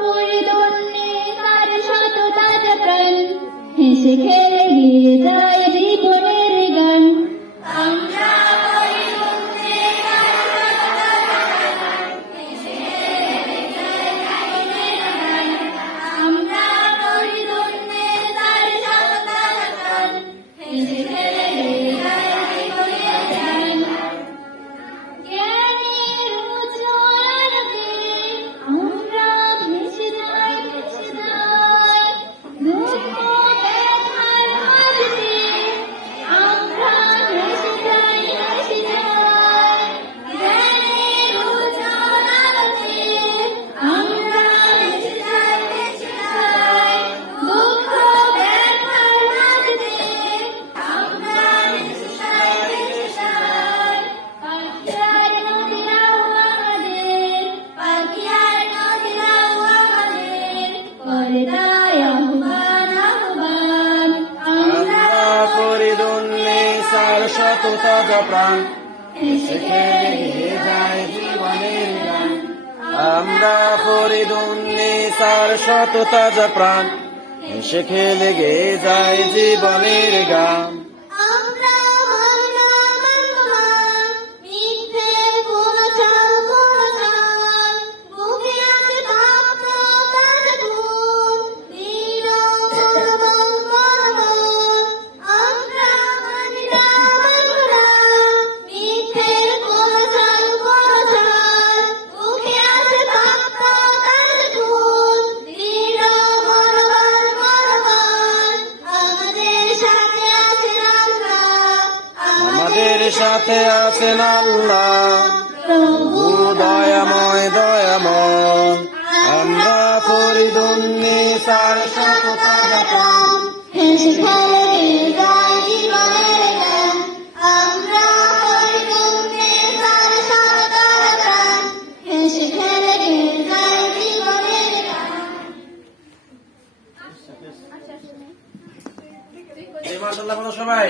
পরিদুন্নে তার শত তাজা প্রাণ, হেসে খেলে গিয়ে যায় জীবনের গান। আমরা পরিদুন্নে তার শত তাজা প্রাণ, হেসে খেলে গিয়ে যায় জীবনের গান। আমরা পরিদুন্নে তার শত তাজা প্রাণ, হেসে খেলে গিয়ে যায় জীবনের গান। জ্ঞানের উজ্জ্বল আলোকে আমরা ভেসে যাই, ভেসে যাই। দুঃখ ব্যথার মাঝে আমরা ভেসে যাই, ভেসে যাই। জ্ঞানের উজ্জ্বল আলোকে আমরা ভেসে যাই, ভেসে যাই। দুঃখ ব্যথার মাঝে আমরা ভেসে যাই, ভেসে যাই। পাখিয়ার নদীরাও আমাদের, পাখিয়ার নদীরাও আমাদের, করে তাই আহ্বান, আহ্বান। আমরা ফরিদুন্নে সার শত তাজা প্রাণ, হেসে খেলে গিয়ে যায় জীবনের গান। আমরা ফরিদুন্নে সার শত তাজা প্রাণ, হেসে খেলে গিয়ে যায় জীবনের গান। আমরা মাননা মাননা মিথ্যের কোনো চাল, কোনো চাল। বুকে আছে তাপ্ত তাজা খুন, দৃঢ় মনোবল, মনোবল। আমরা মাননা মাননা মিথ্যের কোনো চাল, কোনো চাল। বুকে আছে তাপ্ত তাজা খুন, দৃঢ় মনোবল, মনোবল। আমাদের সাথে আছেন আল্লাহ, আমাদের সাথে আছেন আল্লাহ, প্রভু দয়াময়, দয়াময়। আমরা ফরিদুন্নে সার শত তাজা প্রাণ, হেসে খেলে গিয়ে যায় জীবনের গান। আমরা পরিদুন্নে তার শত তাজা প্রাণ, হেসে খেলে গিয়ে যায় জীবনের গান। মাশাআল্লাহ বলো সবাই।